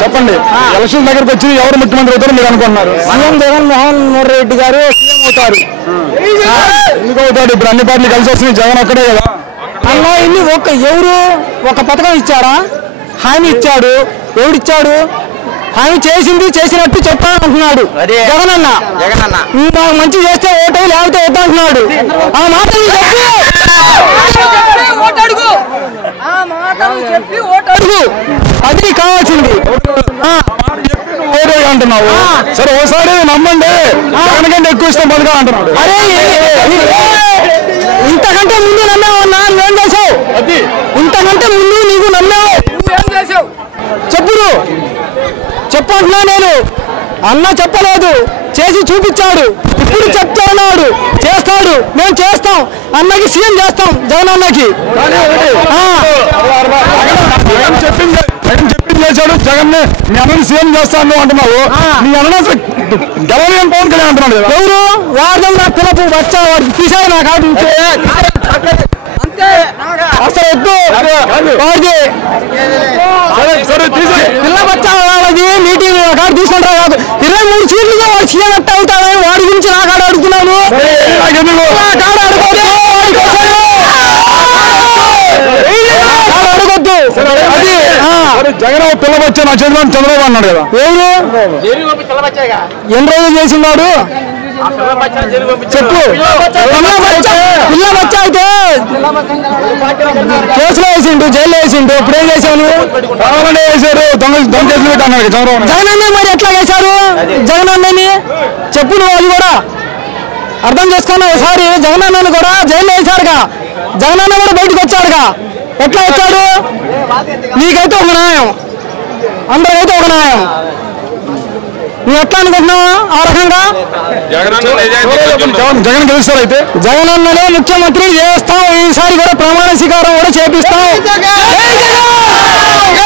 చెప్పండి, ఎలక్షన్ దగ్గరకు వచ్చి ఎవరు ముఖ్యమంత్రి అవుతారో మీరు అనుకుంటున్నారు? సీఎం జగన్మోహన్ రెడ్డి గారు సీఎం అవుతారు. ఎందుకు అవుతాడు? ఇప్పుడు అన్ని పార్టీలు కలిసి వస్తున్నాయి, జగన్ ఒక్కడే కదా అలా. ఇన్ని ఎవరు ఒక పథకం ఇచ్చారా? హామీ ఇచ్చాడు. ఎవడిచ్చాడు? హామీ చేసింది చేసినట్టు చెప్తానంటున్నాడు జగనన్న. నాకు మంచి చేస్తే ఓటే, లేకపోతే వద్దా అంటున్నాడు. ఆ మాట అది కావాల్సింది. అంటున్నావు సరే, ఓసారి నమ్మండి, జగన్ కంటే ఎక్కువ ఇష్టం పథకం అంటున్నాడు. అరే ఇంతకంటే ముందు నమ్మావన్నా, నువ్వేం చేసావు? ఇంతకంటే ముందు నీకు నమ్మావు, నువ్వేం చేసావు చెప్పు అంటున్నా నేను. అన్న చెప్పలేదు, చేసి చూపించాడు. ఇప్పుడు చెప్తా ఉన్నాడు చేస్తాడు. మేము చేస్తాం, అన్నకి సీఎం చేస్తాం, జగన్ అన్నకి. చెప్పింది చేశాడు, జగన్ మీ అన్నని సీఎం చేస్తాను అంటున్నావు. మీ అన్న అసలు గెలవలేని పవన్ కళ్యాణ్ అంటున్నాడు. ఎవరు వాడదాం నా పిల్లపు వచ్చా, వాడికి తీసాడు నా కాదు అసలు వద్దు. వాడికి పిల్ల బచ్చా వాళ్ళది మీటింగ్ నా కాడ తీసుకుంటారా కాదు. 23 సీట్లుగా వాడు సీఎం ఎట్ట అవుతాడని వాడి గురించి నా కాడ అడుగుతున్నాను. అడగొద్దు. అది జగన్ పిల్ల బచ్చా నా చేతిలో చంద్రబాబు అన్నాడు కదా. ఎన్ని రోజులు చేసినాడు చెప్పు. పిల్ల బచ్చా అయితే కేసులో వేసిండు, జైల్లో వేసిండు. ఇప్పుడు ఏం చేసావు నువ్వు? వేసారు, దొంగ కేసులు పెట్టి అన్నాడు చంద్రబాబు. జగన్ అన్న మరి ఎట్లా వేశారు? జగన్ అన్నని చెప్పు నువ్వు. అది కూడా అర్థం చేసుకున్నావు. ఒకసారి జగన్ అన్నని కూడా జైల్లో వేశారుగా, జగన్ అన్న కూడా బయటకు వచ్చాడుగా. ఎట్లా వచ్చాడు? నీకైతే ఒక న్యాయం, అందరికైతే ఒక న్యాయం. నువ్వు ఎట్లా అనుకుంటున్నావా ఆ రకంగా? జగన్ గెలుస్తారు. అయితే జగన్ అన్ననే ముఖ్యమంత్రి చేస్తాం. ఈసారి కూడా ప్రమాణ స్వీకారం కూడా చేపిస్తాం.